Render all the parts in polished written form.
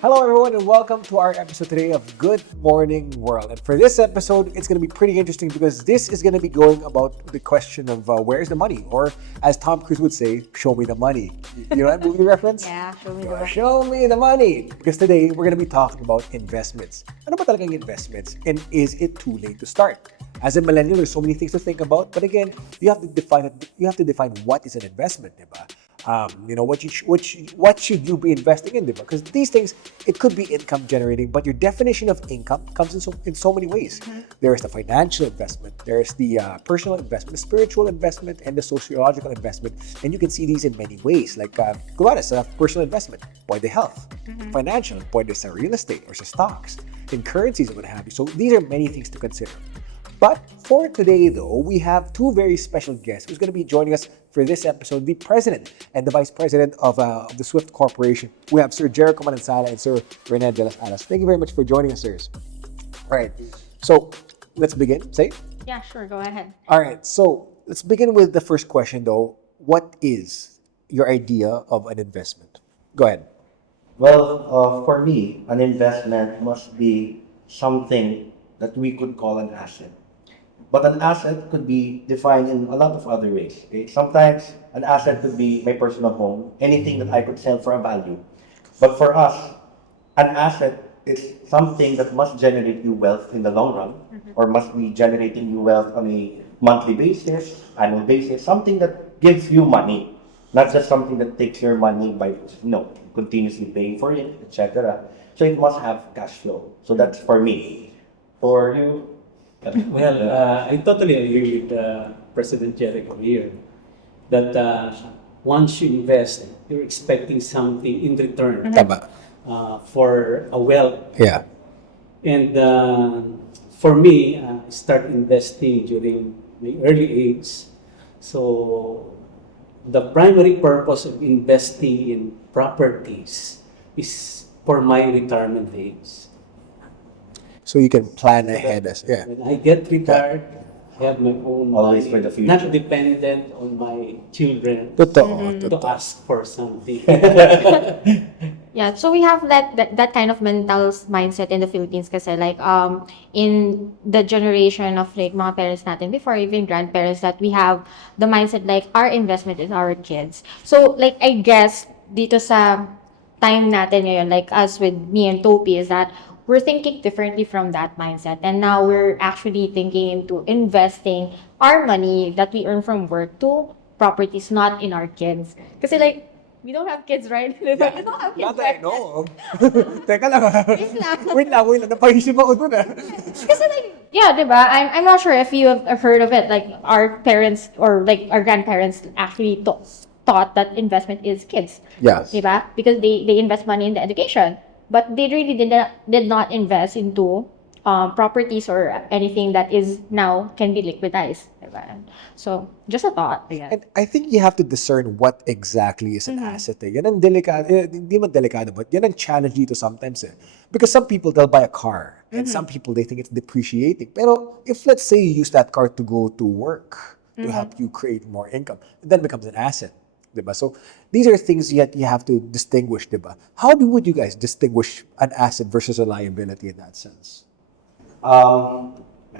Hello, everyone, and welcome to our episode today of Good Morning World. And for this episode, it's going to be pretty interesting because this is going to be going about the question of where's the money? Or as Tom Cruise would say, show me the money. You know that movie reference? Yeah, show me the money. Show me the money. Because today, we're going to be talking about investments. Ano ba talagang investments? And is it too late to start? As a millennial, there's so many things to think about. But again, you have to define what is an investment, diba? What should you be investing in, diba? Because these things, it could be income generating, but your definition of income comes in so many ways. Mm-hmm. There is the financial investment, there is the personal investment, the spiritual investment, and the sociological investment. And you can see these in many ways. Like, kunwari, sa personal investment, pwede health. Mm-hmm. Financial, pwede sa real estate or sa stocks, in currencies and what have you. So these are many things to consider. But for today, though, we have two very special guests who's going to be joining us for this episode, the President and the Vice President of the Swift Corporation. We have Sir Jericho Manansala and Sir Rene de las Alas. Thank you very much for joining us, sirs. All right, so let's begin. Say? Yeah, sure, go ahead. All right, so let's begin with the first question, though. What is your idea of an investment? Go ahead. Well, for me, an investment must be something that we could call an asset. But an asset could be defined in a lot of other ways. Okay? Sometimes an asset could be my personal home, anything that I could sell for a value. But for us, an asset is something that must generate you wealth in the long run, or must be generating you wealth on a monthly basis, annual basis, something that gives you money, not just something that takes your money by continuously paying for it, etc. So it must have cash flow. So that's for me. For you? Well, I totally agree with President Jericho here that once you invest, you're expecting something in return Tama. for a wealth. Yeah. And for me, I started investing during my early age. So the primary purpose of investing in properties is for my retirement age. So you can plan ahead. When I get retired, I have my own Always money, for the future. not dependent on my children Totoo. to ask for something. Yeah, so we have that kind of mental mindset in the Philippines kasi like in the generation of like mga parents natin before, even grandparents, that we have the mindset like our investment is our kids. So like I guess dito sa time natin ngayon, like us with me and Topi, is that we're thinking differently from that mindset. And now we're actually thinking into investing our money that we earn from work to properties, not in our kids. Kasi like, we don't have kids, right? We don't have kids, Not that I right? know of. Teka lang. Wait lang. Wait lang. Napaisip ako dun Kasi like, yeah, diba? I'm not sure if you have heard of it. Like, our parents or like our grandparents actually thought that investment is kids. Yes. Diba? Because they invest money in the education. But they really did not invest into properties or anything that is now can be liquidized. Diba? So, just a thought. Yeah. And I think you have to discern what exactly is an asset. Yan ang delikado, hindi man delikado, but yan ang challenge dito sometimes. Because some people, they'll buy a car. And some people, they think it's depreciating. Pero if, let's say, you use that car to go to work, to help you create more income, it then becomes an asset. Diba? So these are things yet you have to distinguish, diba? How would you guys distinguish an asset versus a liability in that sense?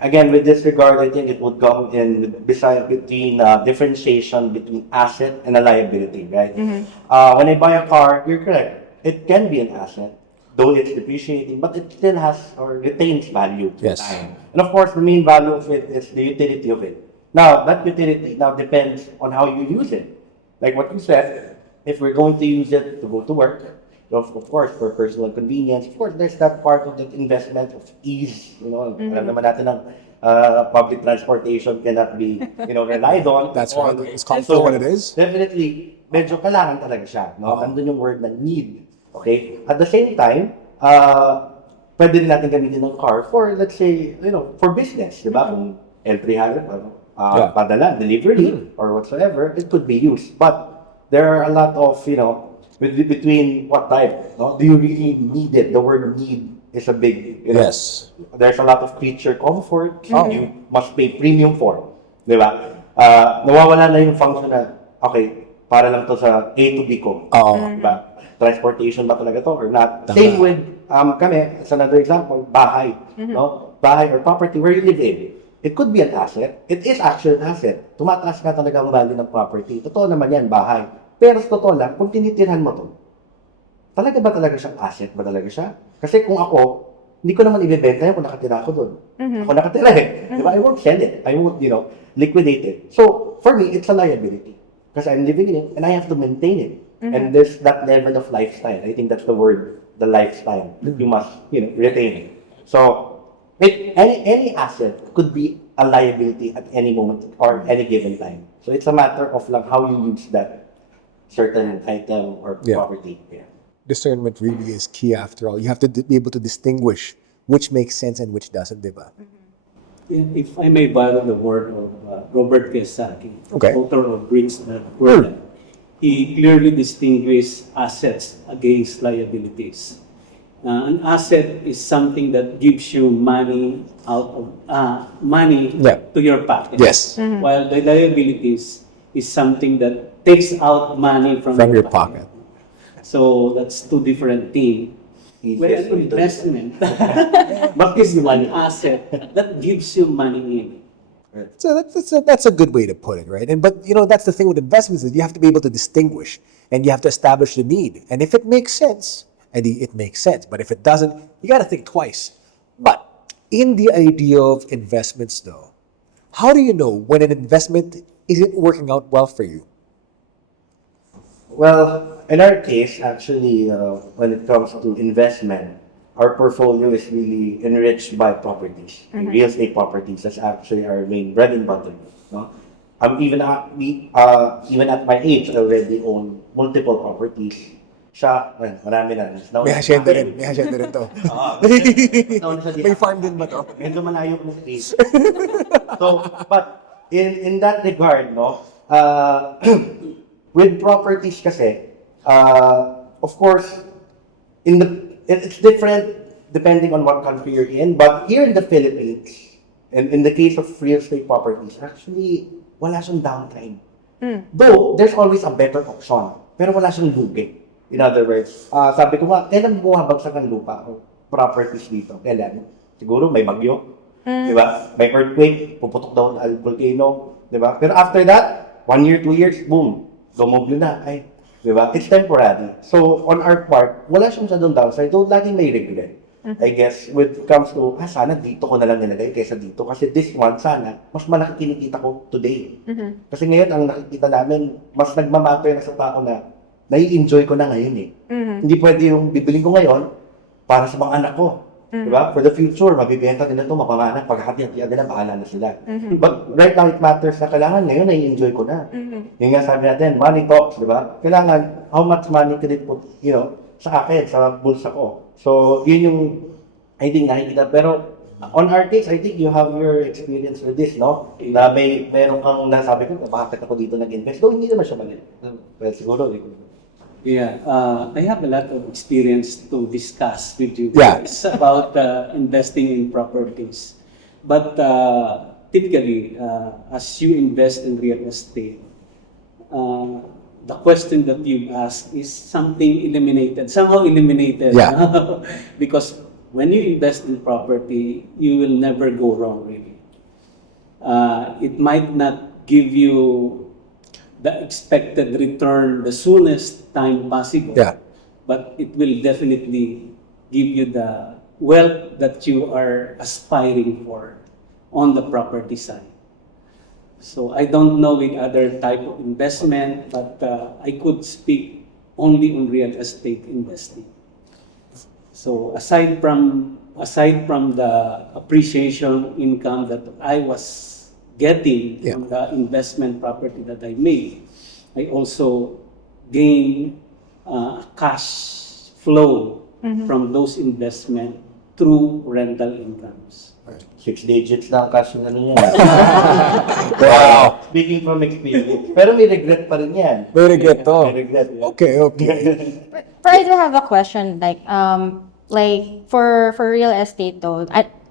Again, with this regard, I think it would come in between differentiation between asset and a liability, right? When I buy a car, you're correct. It can be an asset, though it's depreciating, but it still has or retains value. Yes. And of course, the main value of it is the utility of it. Now, that utility now depends on how you use it. Like what you said, if we're going to use it to go to work, of course, for personal convenience, of course, there's that part of that investment of ease. Alam naman natin ng public transportation cannot be, relied on. That's right. It's comfortable what it is. Definitely, medyo kailangan talaga siya. No? Nandun yung word na need. Okay? At the same time, pwede rin natin gamitin ng car for, let's say, for business. Diba? Kung L300, padala, delivery, or whatsoever, it could be used. But there are a lot of, between what type, no? Do you really need it? The word need is a big, Yes. There's a lot of feature comfort you must pay premium for. Di ba? Nawawala na yung function na, okay, para lang to sa A to B ko. Oo. Diba? Transportation ba talaga to or not? Tama. Same with kami, as another example, bahay. No? Bahay or property where you live in. It could be an asset. It is actually an asset. Tumataas ka talaga ang value ng property. Totoo naman yan, bahay. Pero sa totoo lang, kung tinitirhan mo to, talaga ba talaga siyang asset ba talaga siya? Kasi kung ako, hindi ko naman ibebenta yan kung nakatira ako doon. Ako nakatira eh. Di ba? I won't sell it. I won't, liquidate it. So, for me, it's a liability. Because I'm living in it and I have to maintain it. And there's that level of lifestyle. I think that's the word, the lifestyle. That you must, retain it. So, any asset could be a liability at any moment or any given time. So, it's a matter of like how you use that certain item or Yeah. property. Yeah. Discernment really is key after all. You have to be able to distinguish which makes sense and which doesn't, di ba? If I may borrow the word of Robert Kiyosaki, Okay. author of Rich Dad Poor Dad, he clearly distinguished assets against liabilities. An asset is something that gives you money Yeah. to your pocket. Yes. While the liabilities is something that takes out money from Your pocket. So that's two different things. Where Easiest an way to- investment But gives you an money. asset that gives you money in. So that's a good way to put it, right? But that's the thing with investments is you have to be able to distinguish and you have to establish the need. And if it makes sense, it makes sense. But if it doesn't, you got to think twice. But in the idea of investments, though, how do you know when an investment isn't working out well for you? Well, in our case, actually, when it comes to investment, our portfolio is really enriched by properties, real estate properties. That's actually our main bread and butter. No? Even at my age, I already own multiple properties. Siya, marami na. May hacienda rin. May hacienda rin to. May farm din ba to? Medyo malayo ko sa age. So, but in that regard, no, with properties kasi, of course, it's different depending on what country you're in. But here in the Philippines, in the case of real estate properties, actually, wala siyang downtime. Though, there's always a better option. Pero wala siyang lugi. In other words, sabi ko nga, kailan bumabagsak ang lupa o properties dito? Kailan? Siguro may bagyo. Di ba? May earthquake, puputok daw ang volcano. Di ba? Pero after that, 1 year, 2 years, boom, lumublo na. Ay, di ba? It's temporary. So, on our part, wala siyang masyadong downside. Though, laging may regret. I guess, when it comes to, sana dito ko na lang nilagay kaysa dito. Kasi this one, sana, mas malaki kinikita ko today. Kasi ngayon, ang nakikita namin, mas nagmamatter na sa tao na nai-enjoy ko na ngayon eh. Hindi pwede yung bibiling ko ngayon para sa mga anak ko. Diba? For the future, mabibenta nila ito, mapamana. Paghati-hatian nila, bahala na sila. But right now, it matters na kailangan ngayon, nai-enjoy ko na. Yung nga sabi natin, money talks, diba? Kailangan, how much money can it put, sa akin, sa bulsa ko. So, yun yung, I think, nakikita. Pero, on our case, I think you have your experience with this, no? Na meron kang nasabi ko, bakit ako dito nag-invest? Though, hindi naman siya mali. Well, siguro, Yeah, I have a lot of experience to discuss with you Yeah. guys about investing in properties. But typically, as you invest in real estate, the question that you ask is somehow eliminated. Yeah. Because when you invest in property, you will never go wrong, really. It might not give you the expected return the soonest time possible. Yeah. But it will definitely give you the wealth that you are aspiring for on the property side. So I don't know with other type of investment, but I could speak only on real estate investing. So aside from the appreciation income that I was getting Yeah. from the investment property that I made, I also gain cash flow from those investment through rental incomes. 6 digits na ang cash na ano yan. Wow. Speaking from experience. Pero may regret pa rin yan. May regret to. May regret. Okay. But I do have a question, like for real estate though,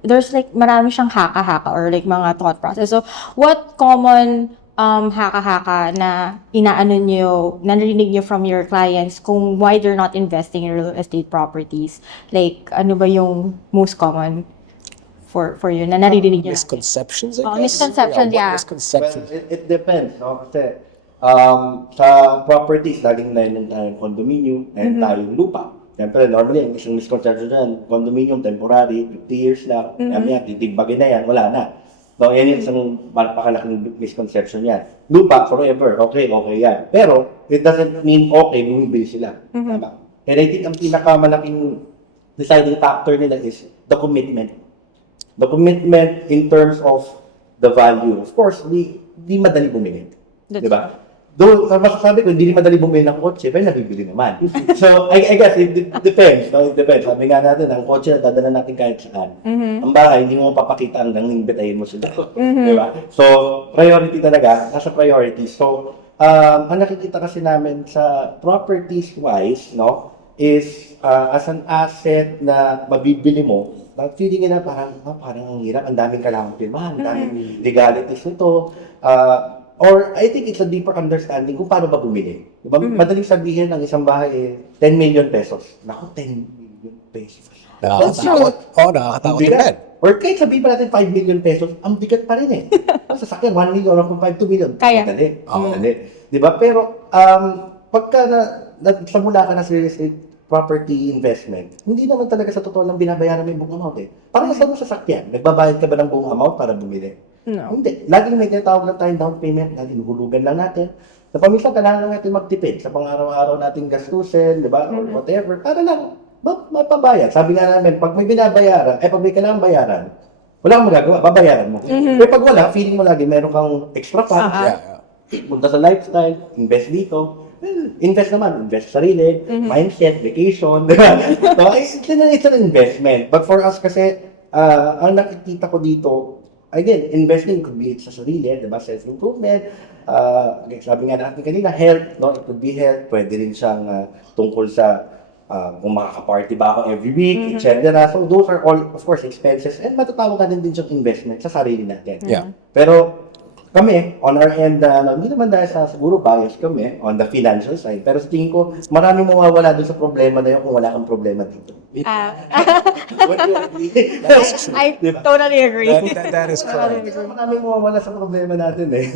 there's like marami siyang haka-haka or like mga thought process. So what common haka-haka na inaano nyo, narinig nyo from your clients kung why they're not investing in real estate properties? Like, ano ba yung most common for you na naririnig nyo? Misconceptions, I Oh, guess. misconceptions, What yeah. misconceptions? Well, it depends, no? Kasi sa properties, laging meron tayong condominium, meron tayong lupa. Siyempre, normally, ang isang misconception dyan, condominium, temporary, 50 years lang, yan, titigbagin na yan, wala na. So, yan yung isang napakalaking misconception yan. Lupa, forever, okay yan. Pero, it doesn't mean okay, bumibili sila. Tama? And I think ang pinakamalaking deciding factor nila is the commitment. The commitment in terms of the value. Of course, di madali bumili. That's Di ba? Though, masasabi ko, hindi madali bumili ng kotse, pero nabibili naman. So, I guess, it depends. No? It depends. Sabi nga natin, ang kotse, dadala natin kahit saan. Ang bahay, hindi mo papakita hanggang imbitahin mo sila. Di ba? So, priority talaga, nasa priority. So, ang nakikita kasi namin sa properties-wise, no, is as an asset na mabibili mo, feeling na parang ang hirap, ang daming kailangan pirmahan, ang daming legalities nito. Or I think it's a deeper understanding kung paano ba bumili. Diba? Madaling sabihin ng isang bahay 10 million pesos. Naku, 10 million pesos. Nakakatakot. Oo, nakakatakot Ang din. bigat. Or kahit sabihin pa natin 5 million pesos, ang bigat pa rin eh. Sa sasakyan, 1 million, or kung 5, 2 million. Kaya. Madali. Madali. Diba? Pero, pagka nagsamula ka na sa real estate property investment, hindi naman talaga sa totoo lang binabayaran mo yung buong amount eh. Parang sa sasakyan, nagbabayad ka ba ng buong amount para bumili? No. Hindi. Laging may tinatawag lang tayong down payment, laging hulugan lang natin. Sa paminsan, kailangan lang natin magtipid sa pang-araw-araw nating gastusin, di ba? Or whatever. Para lang mapabayad. Sabi nga namin, pag may binabayaran, pag may kailangan bayaran, wala kang magagawa, babayaran mo. Pero pag wala, feeling mo lagi meron kang extra funds. Punta sa lifestyle, invest dito. Well, invest naman, invest sa sarili, mindset, vacation, di ba? So, it's an investment. But for us kasi, ang nakikita ko dito, again, investing could be sa sarili, di ba? Self-improvement. Sabi nga natin kanina, health, no? It could be health. Pwede rin siyang tungkol sa kung makaka-party ba ako every week, etc. So, those are all, of course, expenses. And matatawag natin din siyang investment sa sarili natin. Yeah. Pero, kami, on our end, hindi naman dahil sa siguro bias kami on the financial side. Pero sa tingin ko, maraming mawawala doon sa problema na yun kung wala kang problema dito. What do you agree? I totally agree. That is correct. Maraming mawawala sa problema natin eh.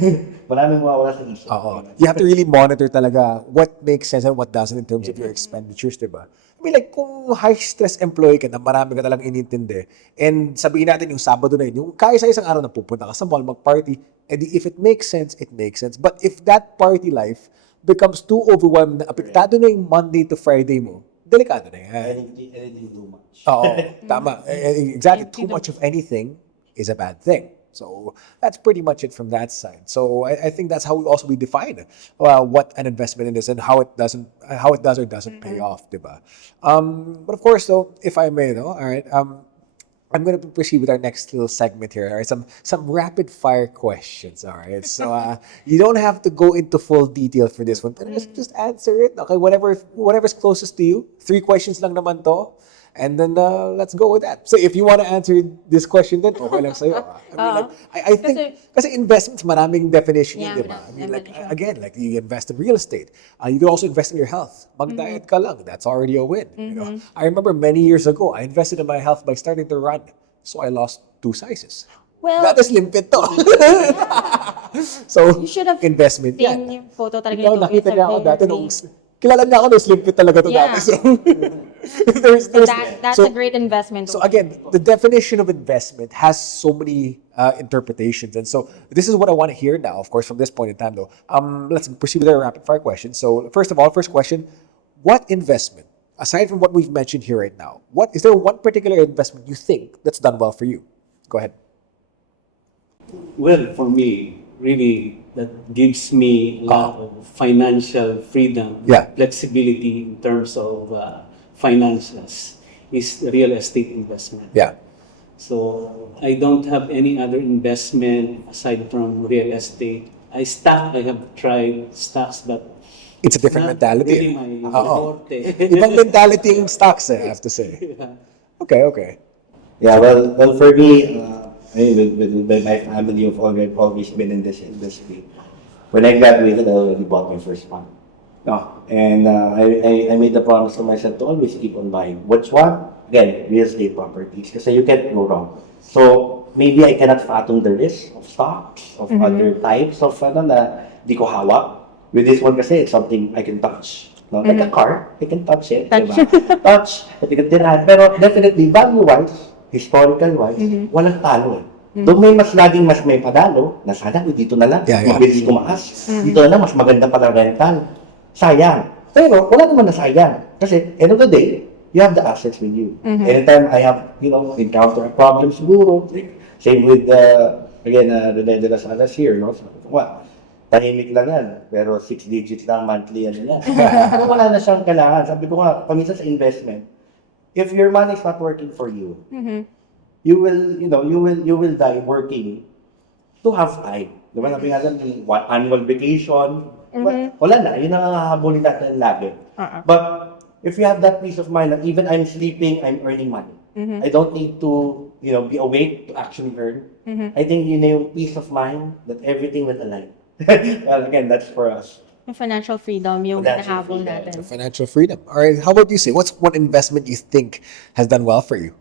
Maraming mawawala sa isip. Oo. You have to really monitor talaga what makes sense and what doesn't in terms of your expenditures, di ba? I mean, like, kung high-stress employee ka na marami ka talagang inintindi, and sabihin natin yung Sabado na yun, yung kaya sa isang araw na pupunta ka sa mall, mag-party, and if it makes sense, it makes sense. But if that party life becomes too overwhelming, na apektado na yung Monday to Friday mo, delikado na yan. Anything too much. Oo, tama. Exactly. Too much of anything is a bad thing. So that's pretty much it from that side. So I think that's how we define what an investment is and how it does or doesn't pay off, diba? But of course, though, if I may, though, all right, I'm going to proceed with our next little segment here. All right, some rapid fire questions. All right, so you don't have to go into full detail for this one, but just answer it. Okay, whatever's closest to you. 3 questions lang naman to. And then let's go with that. So if you want to answer this question, then okay lang sa'yo. I think kasi investments, maraming definition yun, Yeah, di ba? I mean, like, definition. again, like you invest in real estate. You can also invest in your health. Mag-diet ka lang, that's already a win. You know? I remember many years ago, I invested in my health by starting to run. So I lost 2 sizes. Well, That is limpid to. So, you should have investment seen yan. yung photo talaga Ikaw, nito. nakita It's a niya ako dati very- nung kilala niya ako nung slim fit talaga to Yeah. dati. So, That's so- a great investment. So again, the definition of investment has so many interpretations, and so this is what I want to hear now. Of course, from this point in time, though, let's proceed with our rapid fire questions. So first of all, first question: what investment, aside from what we've mentioned here right now, what is there one particular investment you think that's done well for you? Go ahead. Well, for me, really, that gives me a lot of financial freedom, Yeah. flexibility in terms of finances, is real estate investment. Yeah. So I don't have any other investment aside from real estate. I have tried stocks, but It's a different not mentality. really my Oo. forte. Ibang mentality yung stocks, I have to say. Okay, okay. Yeah, well, for me, with my family, I've always been in this industry. When I graduated, I already bought my first one. No, and I made the promise to myself to always keep on buying. Which one? Again, real estate properties. Kasi you can't go wrong. So, maybe I cannot fathom the risk of stocks, of other types of na di ko hawak. With this one kasi, it's something I can touch. No? Like a car, I can touch it. Touch. Diba? Touch, pati ka tirahan. Pero definitely, value-wise, historical-wise, walang talo eh. Doon may laging mas may padalo, na sana dito na lang, Yeah, yeah. mabilis kumakas. Dito na lang, mas maganda pala rental. Sayang. Pero wala naman na sayang. Kasi, end of the day, you have the assets with you. Anytime I have, encounter a problem siguro, same with, again, Rene de las Alas here, no? Sabi ko, tahimik lang yan, pero 6 digits lang monthly yan nila. Pero wala na siyang kailangan. Sabi ko nga, paminsan sa investment, if your money is not working for you, you will die working to have time. Diba sabi nga dyan, annual vacation, wala na, yun ang hahabulin natin lagi. But if you have that peace of mind, that even I'm sleeping, I'm earning money. I don't need to, be awake to actually earn. I think yun na yung peace of mind that everything will align. Well, again, that's for us. Yung financial freedom, yung Financial nahabol freedom. natin. Financial freedom. All right. How about you, say? What's one investment you think has done well for you?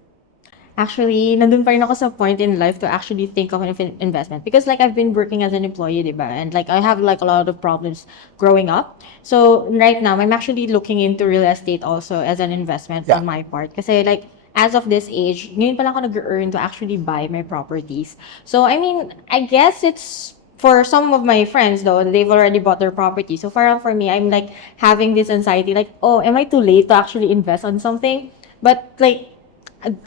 Actually, nandun pa rin ako sa point in life to actually think of an investment. Because like I've been working as an employee, diba? And like I have like a lot of problems growing up. So right now, I'm actually looking into real estate also as an investment Yeah. on my part. Kasi like, as of this age, ngayon pa lang ako nag-earn to actually buy my properties. So I mean, I guess it's for some of my friends though, they've already bought their property. So for me, I'm like having this anxiety, like, oh, am I too late to actually invest on something? But like,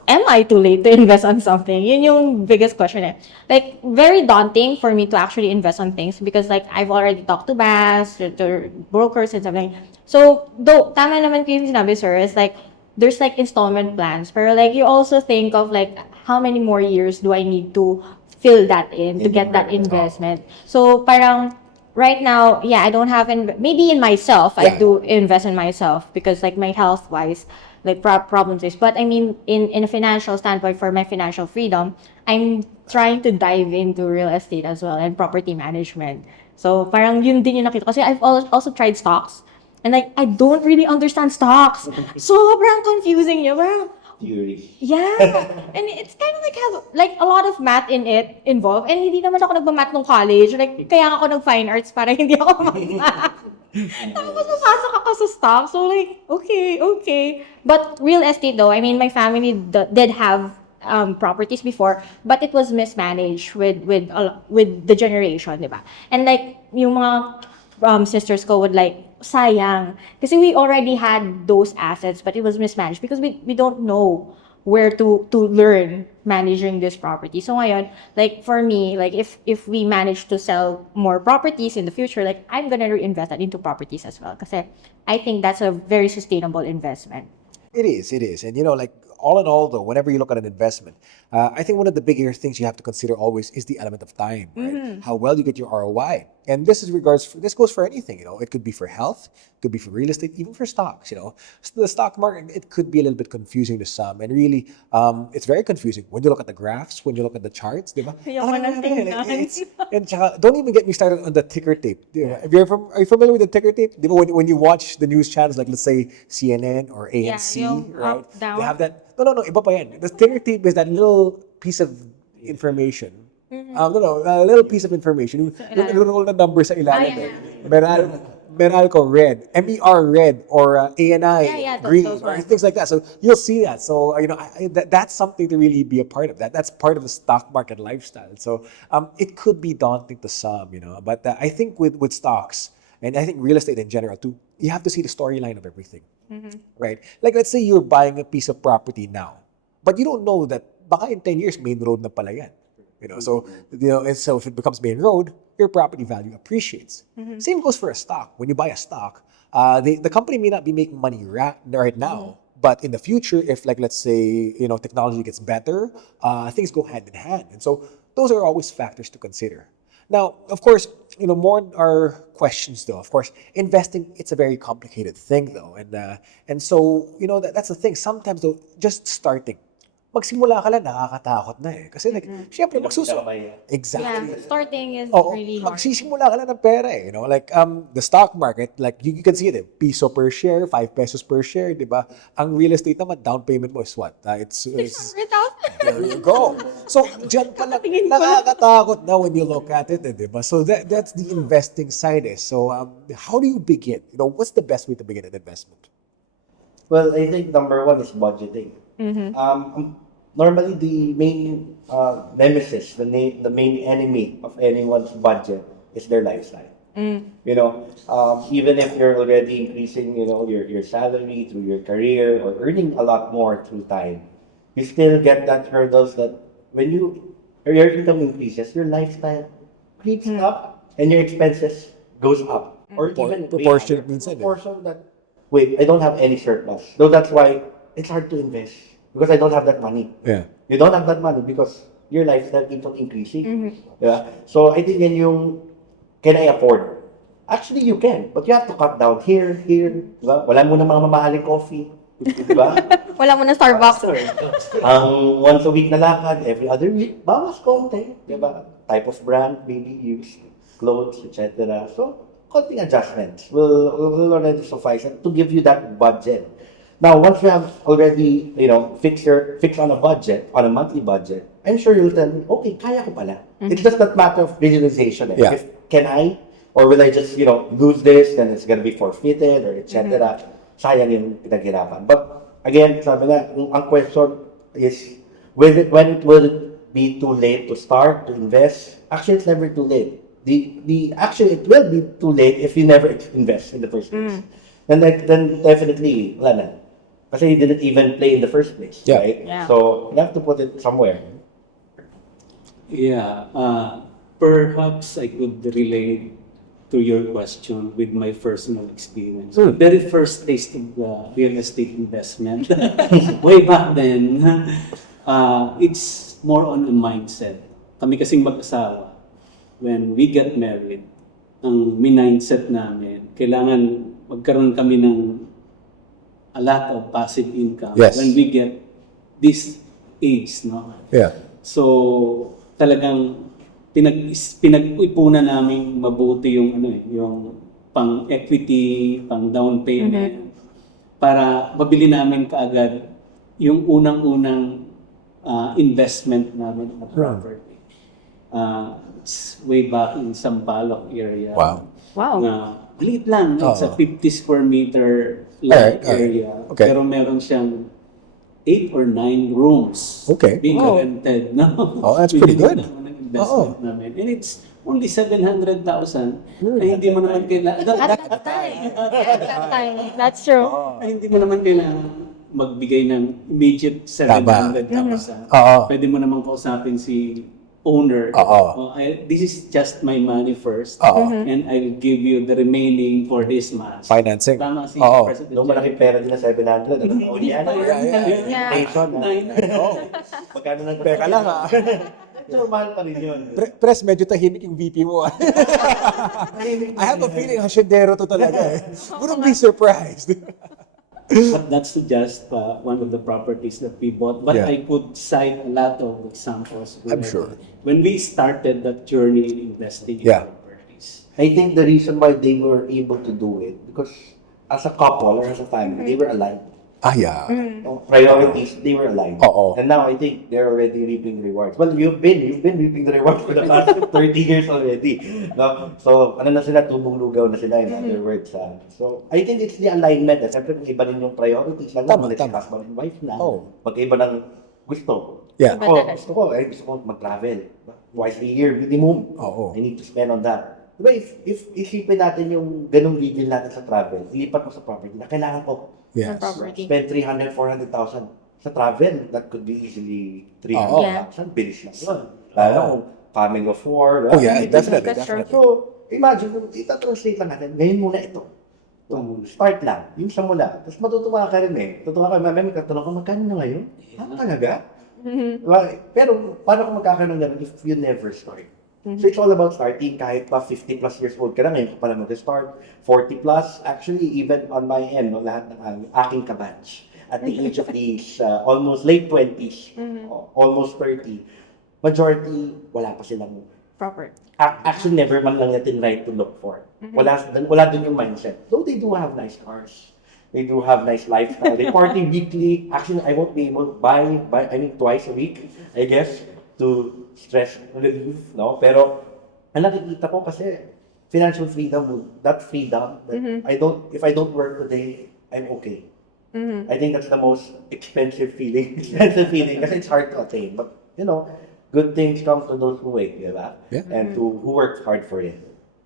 am I too late to invest on something? Yun yung biggest question eh. Like, very daunting for me to actually invest on things because like, I've already talked to banks, to brokers and something. So, though, tama naman ko yung sinabi, sir, is like, there's like installment plans. Pero like, you also think of like, how many more years do I need to fill that in to get that investment? So, parang, right now, yeah, I don't have, maybe in myself, I Yeah. do invest in myself because like my health-wise, like problems is. But I mean, in a financial standpoint, for my financial freedom, I'm trying to dive into real estate as well and property management. So parang yun din yung nakita. Kasi I've also tried stocks. And like, I don't really understand stocks. Sobrang confusing yun. Parang, Theory. yeah. And it's kind of like have like a lot of math in it involved. And hindi naman ako nagma-math nung college. Like, kaya ako nag-fine arts para hindi ako mag-math. Tapos napasok ako sa stock. So like, okay. But real estate though, I mean, my family did have properties before, but it was mismanaged with the generation, di ba? And like, yung mga sisters ko would like, sayang. Kasi we already had those assets, but it was mismanaged because we don't know where to learn managing this property. So ngayon, like for me, like if we manage to sell more properties in the future, like I'm gonna reinvest that into properties as well. Kasi I think that's a very sustainable investment. It is. And like all in all, though, whenever you look at an investment, I think one of the bigger things you have to consider always is the element of time, right? How well you get your ROI. And this goes for anything, It could be for health, could be for real estate, even for stocks, So the stock market, it could be a little bit confusing to some. And really, it's very confusing when you look at the graphs, when you look at the charts, di ba? Ayoko nang tingnan. And tsaka, don't even get me started on the ticker tape. Are you familiar with the ticker tape? Di ba, when you watch the news channels, like let's say CNN or ANC, yung right? up, down. They have that. No, iba pa yan. The ticker tape is that little piece of information. A little piece of information. Yung roll na number sa ilalim. Meralco red, MER red, or ANI Yeah, green, those or ones. things like that. So you'll see that. So that's something to really be a part of. That's part of the stock market lifestyle. So it could be daunting to some, But I think with stocks, and I think real estate in general too, you have to see the storyline of everything, right? Like let's say you're buying a piece of property now, but you don't know that baka in 10 years main road na pala yan. So and so if it becomes main road, your property value appreciates. Same goes for a stock. When you buy a stock, the company may not be making money right now, but in the future, if like let's say technology gets better, things go hand in hand, and so those are always factors to consider. Now, of course, more are questions though. Of course, investing, it's a very complicated thing though, and so that's the thing. Sometimes though, just starting magsimula ka lang, nakakatakot na eh. Kasi like, syempre, Exactly. Yeah, starting is Oo, really hard. magsisimula ka lang ng pera eh. You know, like, the stock market, like, you can see it, eh, piso per share, 5 pesos per share, di ba? Ang real estate naman, down payment mo is what? It's 600,000. there you go. So, dyan pa lang, nakakatakot na when you look at it, eh, di ba? So, that's the investing side eh. So, how do you begin? You know, what's the best way to begin an investment? Well, I think number one is budgeting. Normally, the main nemesis, the main enemy of anyone's budget is their lifestyle. You know, even if you're already increasing, you know, your salary through your career or earning a lot more through time, you still get that hurdles that when your income increases, your lifestyle creeps up and your expenses goes up or even Proportionate way minsan eh. proportion that wait, I don't have any surplus. So that's why it's hard to invest because I don't have that money. Yeah. You don't have that money because your lifestyle keeps on increasing. Yeah. So I think yan yung, can I afford? Actually, you can, but you have to cut down here. Diba? Wala mo na mga mamahaling coffee. Diba? Wala mo na Starbucks. Ang once a week na lakad, every other week, bawas konti. Diba? Type of brand, maybe use clothes, etc. So, konting adjustments will already suffice to give you that budget. Now, once you have already, you know, fixed on a budget, on a monthly budget, I'm sure you'll tell me, okay, kaya ko pala. It's just that matter of visualization. Eh. Yeah. Can I, or will I just, you know, lose this, then it's gonna be forfeited, or etc. Sayang yung pinaghirapan. But again, sabi nga, ang question is, when it will be too late to start, to invest? Actually, it's never too late. Actually, it will be too late if you never invest in the first place. Then definitely, wala na. Kasi you didn't even play in the first place, Yeah. right? Yeah. So, you have to put it somewhere. Yeah, perhaps I could relate to your question with my personal experience. The very first taste of the real estate investment, way back then, it's more on a mindset. Kami kasing mag-asawa, when we get married, ang mindset namin, kailangan magkaroon kami ng a lot of passive income Yes. when we get this age, no? Yeah. So, talagang pinag-ipunan namin mabuti yung yung pang-equity, pang-down payment para mabili namin kaagad yung unang-unang investment namin na property. It's way back in Sampaloc area. Wow. Wow. Na liit lang, it's a Oo. 50 square meter land Alright, area. okay. Pero meron siyang 8 or 9 rooms Okay. being Wow. rented. No? Oh, that's pretty Yun good. ang investment namin. And it's only 700,000 na hindi mo naman kailangan. At that time. That's true. Na hindi mo naman kailangan magbigay ng immediate 700,000. Oo. Pwede mo naman kausapin si owner. Oo. This is just my money first. Oo. And I'll give you the remaining for this month. Financing. Tama si Oo. President Noong malaking pera din na 700, ano? Oh, yan. Yeah. Inflation, ha? Oh. Magkano nang Teka lang ha. Pero mahal pa rin yun. Press, medyo tahimik yung VP mo. I have a feeling hasyendero to talaga eh. Wouldn't be surprised. But that's just one of the properties that we bought. But Yeah. I could cite a lot of examples. I'm where- sure. When we started that journey in investing in Yeah. properties. I think the reason why they were able to do it, because as a couple or as a family, they were aligned. Yeah. Priorities, they were aligned. Oo. And now I think they're already reaping the rewards. Well, you've been reaping the rewards for the past 30 years already. No? So, ano na sila, tubong lugaw na sila, in other words. So, I think it's the alignment. Siyempre, kung iba rin yung priorities. Tama, Let's say tama. husband and wife na. Oh. Magkaiba ng gusto. Yeah. Gusto ko mag-travel. Twice a year minimum. Oo. I need to spend on that. Diba, if isipin natin yung ganung level natin sa travel, ilipat mo sa property na kailangan ko Yes. Property. spend 300, 400,000 sa travel, that could be easily 300,000. Bilis lang yun. Lalo kung family of four. Oh yeah, definitely. That's true. Definitely. So, imagine, kung itatranslate lang natin, ngayon muna ito. Start lang, yung sa mula. Tapos matutuwa ka rin eh. Tutuwa ka, may katanong ko, magkano na ngayon? Talaga? Diba? Pero, paano kung magkakaroon na if you never start? So it's all about starting kahit pa 50 plus years old ka na, ngayon ka pala mag-start. 40 plus, actually even on my end, no, lahat ng aking kabatch at the age of these almost late 20s, almost 30, majority, wala pa silang Proper. actually never man lang natin right to look for. Wala dun yung mindset. Though they do have nice cars. They do have nice lifestyle. They party weekly. Actually, I won't be able to buy twice a week, I guess, to stress relief, no? Pero, ang nakikita ko kasi, financial freedom, that if I don't work today, I'm okay. I think that's the most expensive feeling kasi it's hard to attain. But, good things come to those who wait, diba? Yeah. And to who work hard for it.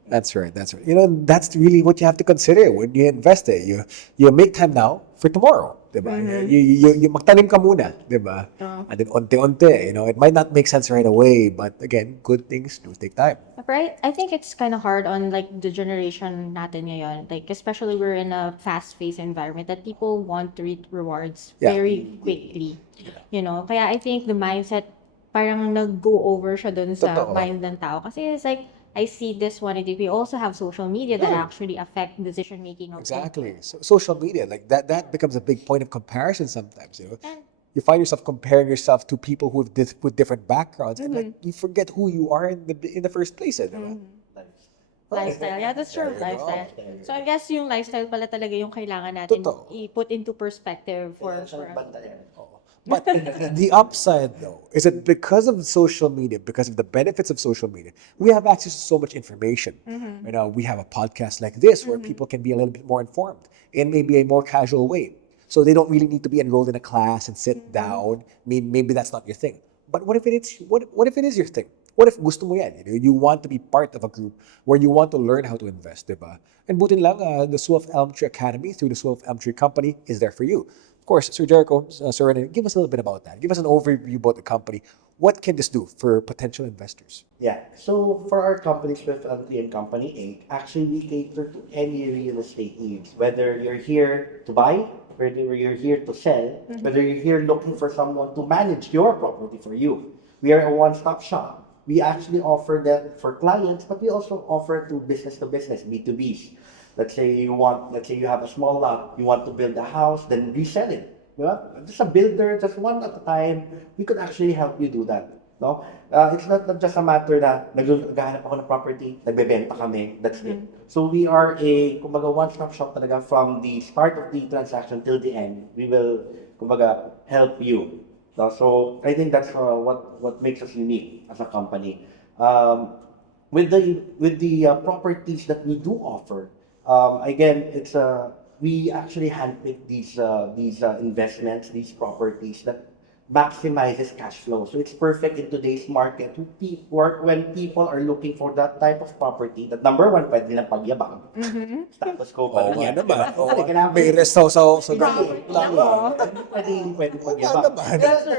That's right. That's right. That's really what you have to consider when you invest. You make time now for tomorrow, diba? You magtanim ka muna, diba? And then unti-unti, it might not make sense right away, but again, good things do take time. Right? I think it's kind of hard on like the generation natin ngayon. Like especially we're in a fast-paced environment that people want to reap rewards Yeah. very quickly. Kaya I think the mindset parang nag-go over siya dun sa Totoo. mind ng tao. Kasi it's like, I see this one, we also have social media that actually affect decision making of Exactly. So social media, like that becomes a big point of comparison sometimes. And- You find yourself comparing yourself to people with different backgrounds, and like you forget who you are in the first place. Diba? Lifestyle. Yeah, that's true. There you go. Lifestyle. So I guess yung lifestyle pala talaga yung kailangan natin Totoo. i-put into perspective for But the upside, though, is that because of social media, because of the benefits of social media, we have access to so much information. We have a podcast like this where people can be a little bit more informed in maybe a more casual way. So they don't really need to be enrolled in a class and sit down. Maybe that's not your thing. But what if it is your thing? What if gusto mo yan? You want to be part of a group where you want to learn how to invest, diba? And butin lang, the School of Elm Tree Academy through the School of Elm Tree Company is there for you. Of course, Sir Jericho, Sir Renan, give us a little bit about that. Give us an overview about the company. What can this do for potential investors? Yeah. So for our company, Swift Elmtree and Company Inc., actually we cater to any real estate needs. Whether you're here to buy, whether you're here to sell, whether you're here looking for someone to manage your property for you. We are a one-stop shop. We actually offer that for clients, but we also offer to business, B2Bs. Let's say you have a small lot, you want to build a house, then resell it. Just a builder, just one at a time, we could actually help you do that. No? It's not just a matter na naghahanap ako ng property, nagbebenta kami, that's it. So we are a one-stop shop talaga from the start of the transaction till the end. We will help you. So I think that's what makes us unique as a company. With the properties that we do offer, again, we actually handpick these investments, these properties that maximizes cash flow. So it's perfect in today's market when people are looking for that type of property. That number one, pwede nilang pagyabang. Status quo pa rin yan. naman. Kailangan- May rest house sa Pwede pagyabang. But at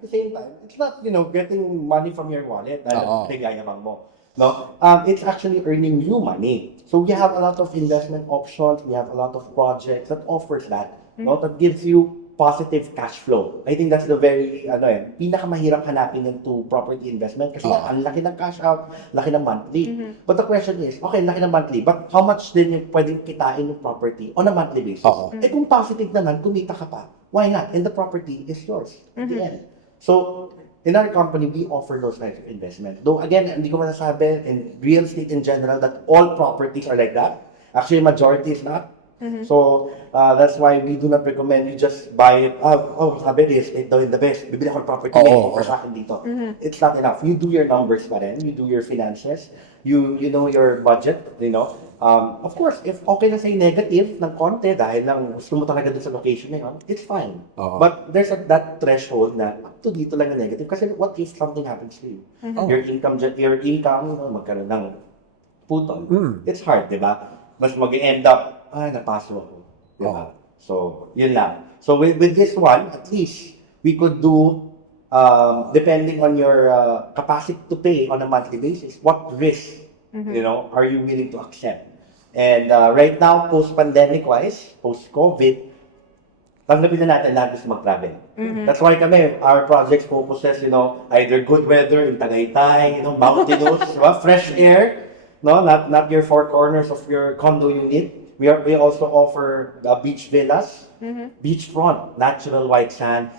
the same time, it's not, getting money from your wallet dahil pinagayabang mo. No, it's actually earning you money. So we have a lot of investment options. We have a lot of projects that offers that. No, that gives you positive cash flow. I think that's the very pinakamahirap hanapin into property investment kasi ang laki ng cash out, laki ng monthly. But the question is, okay, laki ng monthly, but how much din yung pwedeng kitain yung property on a monthly basis? Kung positive naman, kumita ka pa, why not? And the property is yours at the end. So, in our company, we offer those kinds of investment. Though again, hindi ko masasabi in real estate in general that all properties are like that. Actually, majority is not. So, that's why we do not recommend you just buy it. Sabi real estate daw in the best. Bibili ako ng property or sa akin dito. It's not enough. You do your numbers pa rin. You do your finances. You know your budget, Of course, if okay na say negative ng konti dahil lang gusto mo talaga dun sa location na yun, it's fine. But there's that threshold na up to dito lang na negative kasi what if something happens to you? Your income magkaroon ng putol. It's hard, di ba? Mas mag-end up, napaso ako. Di ba? So, yun lang. So, with this one, at least, we could do, depending on your capacity to pay on a monthly basis, what risk, are you willing to accept? And right now, post-pandemic wise, post-COVID, tanggapin na natin lahat gusto mag-travel. That's why kami, our projects focuses, either good weather in Tagaytay, mountainous, fresh air, not your four corners of your condo unit. We also offer beach villas, beachfront, natural white sand.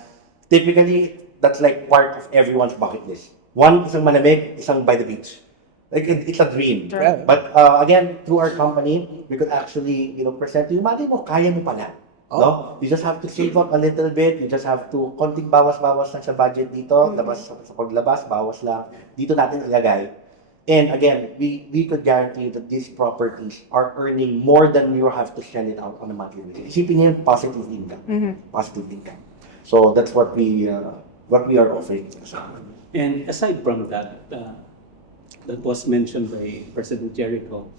Typically, that's like part of everyone's bucket list. One, isang malamig, isang by the beach. Like it's a dream. Yeah. But again, through our company, we could actually, present to you, mali mo, kaya mo pala. No? You just have to save up a little bit. You just have to, konting bawas-bawas lang sa budget dito. Labas sa paglabas, bawas lang. Dito natin ilagay. And again, we could guarantee that these properties are earning more than you have to sell it out on a monthly basis. Isipin niyo yung positive income. Positive income. So that's what we are offering. And aside from that, that was mentioned by President Jericho,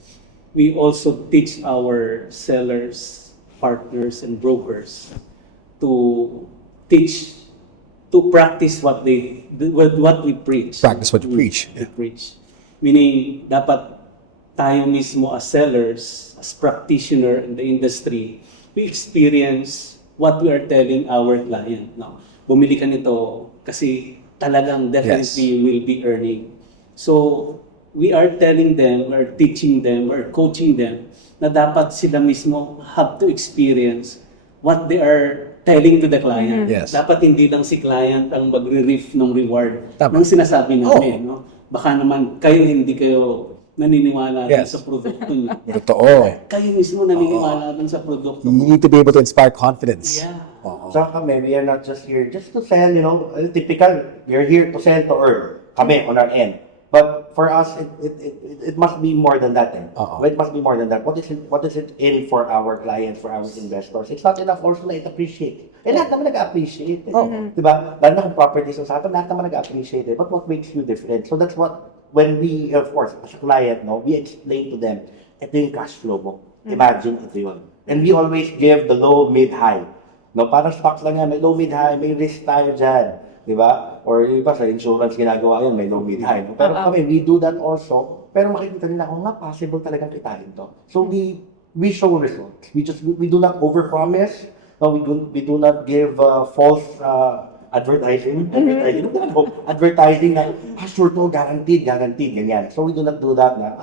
we also teach our sellers, partners, and brokers to practice what we preach. Practice what you preach. We preach. Meaning, dapat tayo mismo as sellers, as practitioner in the industry, we experience what we are telling our client. No? Bumili ka nito kasi talagang definitely you will be earning. So, we are telling them, or teaching them, or coaching them na dapat sila mismo have to experience what they are telling to the client. Yes. Dapat hindi lang si client ang magre-reef ng reward Tama. ng sinasabi namin. No? Baka naman hindi kayo naniniwala dun Yes. sa produkto niyo. Totoo. Kayo mismo naniniwala dun sa produkto You mo. need to be able to inspire confidence. Yeah. Oo. So kami, we are not just here just to sell, typical, we're here to sell, to earn. Kami, on our end. But for us, it must be more than that. It must be more than that. What is it in for our clients, for our investors? It's not enough also na it-appreciate. Lahat naman nag-appreciate. Diba? Lalo na kung properties ang usapan, lahat naman nag-appreciate. But what makes you different? So that's what, when we, of course, as a client, we explain to them, ito yung cash flow mo. Imagine ito yun. And we always give the low, mid, high. Parang stocks lang yan, may low, mid, high, may risk tayo dyan. Diba? Or yung iba sa insurance ginagawa yun, may low, mid, high. Pero kami, we do that also. Pero makikita nila kung possible talagang kitain to. So we show results. We do not overpromise. No, we do not give false advertising. Advertising na, sure to, guaranteed, ganyan. So we do not do that na,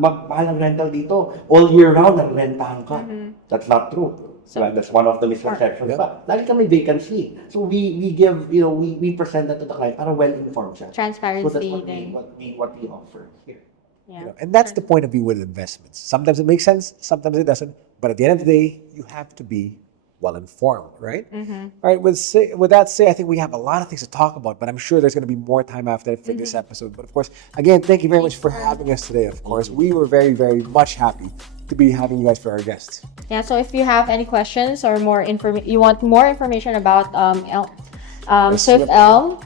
mahal ang rental dito. All year round, nagrentahan ka. That's not true. That's one of the misconceptions. But lagi kami vacancy. So we give, we present that to the client para well-informed siya. Transparency. So that's thing. what we offer here. Yeah. And that's the point of view with investments. Sometimes it makes sense, sometimes it doesn't. But at the end of the day, you have to be well-informed, right? All right, with that said, I think we have a lot of things to talk about, but I'm sure there's going to be more time after for this episode. But of course, again, thank you very much for having us today, of course. We were very, very much happy to be having you guys for our guests. Yeah, so if you have any questions or you want more information about Surf Elm,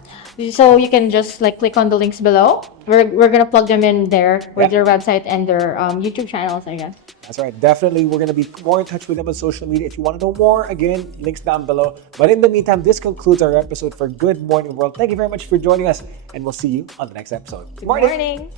so you can just click on the links below. We're gonna plug them in there with their website and their YouTube channels, I guess. That's right. Definitely, we're going to be more in touch with them on social media. If you want to know more, again, links down below. But in the meantime, this concludes our episode for Good Morning World. Thank you very much for joining us, and we'll see you on the next episode. Good morning.